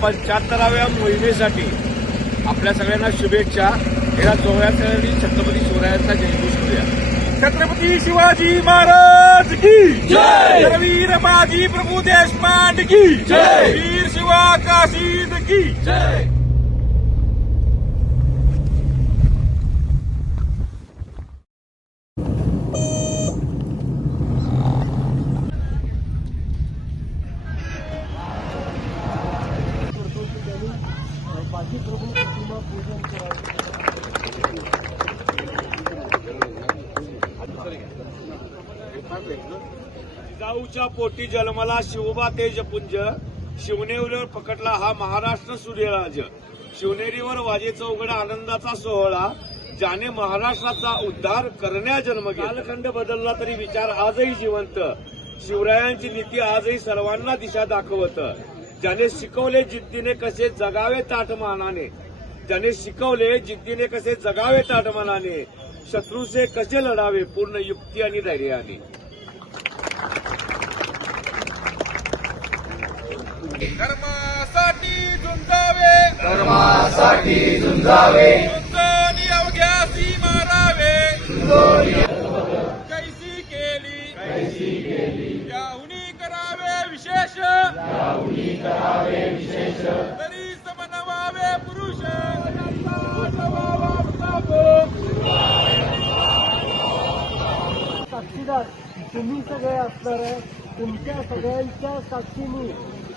75व्या मोहिमेसाठी आपल्या सगळ्यांना शुभेच्छा. या सोहळ्यासाठी छत्रपती शिवरायांचा जयघोष करूया. छत्रपती शिवाजी महाराज की जय. वीर बाजी प्रभू देशपांडे की जय. वीर शिवा काशीद की जय. बाजी प्रभू प्रतिमा पूजन जिजाऊच्या पोटी जन्मला शिवबा तेजपुंज. शिवनेरीवर पकडला हा महाराष्ट्र सूर्यराज. शिवनेरीवर वाजेचा उघडा आनंदाचा सोहळा. ज्याने महाराष्ट्राचा उद्धार करण्या जन्म घेतला. कालखंड बदलला तरी विचार आजही जिवंत. शिवरायांची नीती आजही सर्वांना दिशा दाखवत. ज्याने शिकवले जिद्दीने कसे जगावे ताठमानाने. ज्याने शिकवले जिद्दीने कसे जगावे ताठमानाने. शत्रूचे कसे लढावे पूर्ण युक्ती आणि धैर्याने. धर्मासाठी झुंजावे. धर्मासाठी झुंजावे. झुंजोनी अवघ्यासी मारावे. कैसी केली कैसी केली याहुनी करावे विशेष. याहुनी करावे विशेष. तरी समनवावे पुरुष. साक्षीदार तुम्ही सगळे असणार आहे. तुमच्या सगळ्यांच्या साक्षीने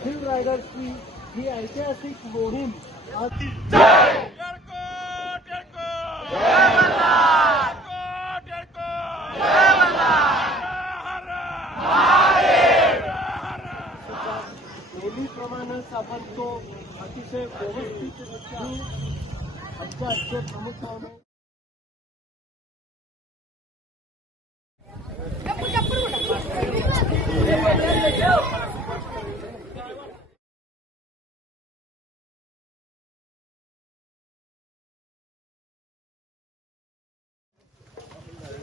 शिवरायगडची ही ऐतिहासिक मोहीम आज नेहमीप्रमाणेच आपण तो अतिशय व्यवस्थितरित्या आमच्या आजचे प्रमुख पाहुणे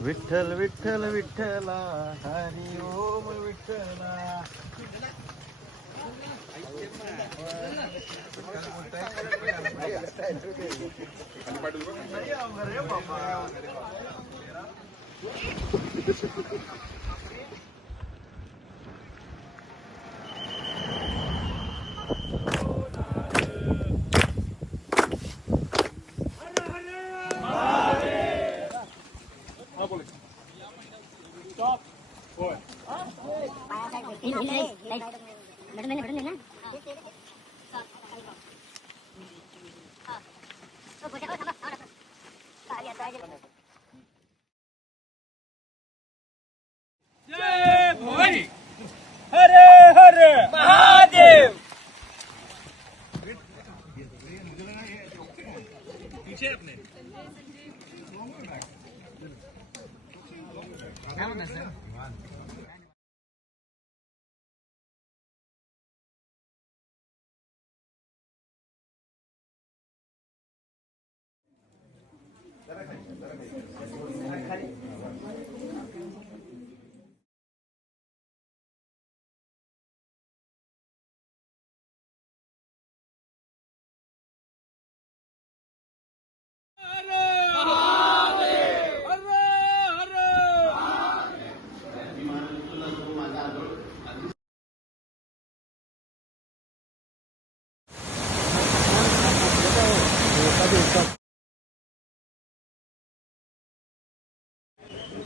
विठ्ठल विठ्ठल विठ्ठला हरी ओम विठ्ठला. जय भवानी. हरे हरे महादेव. पीछे अपने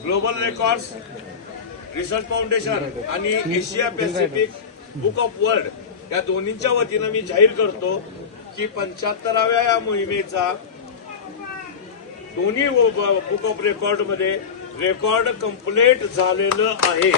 ग्लोबल रेकॉर्ड्स रिसर्च फाउंडेशन आणि Asia Pacific book of world या दोन्हींच्या वतीनं मी जाहीर करतो की 75व्या या मोहिमेचा दोन्ही बुक ऑफ रेकॉर्डमध्ये रेकॉर्ड कंप्लीट झालेलं आहे.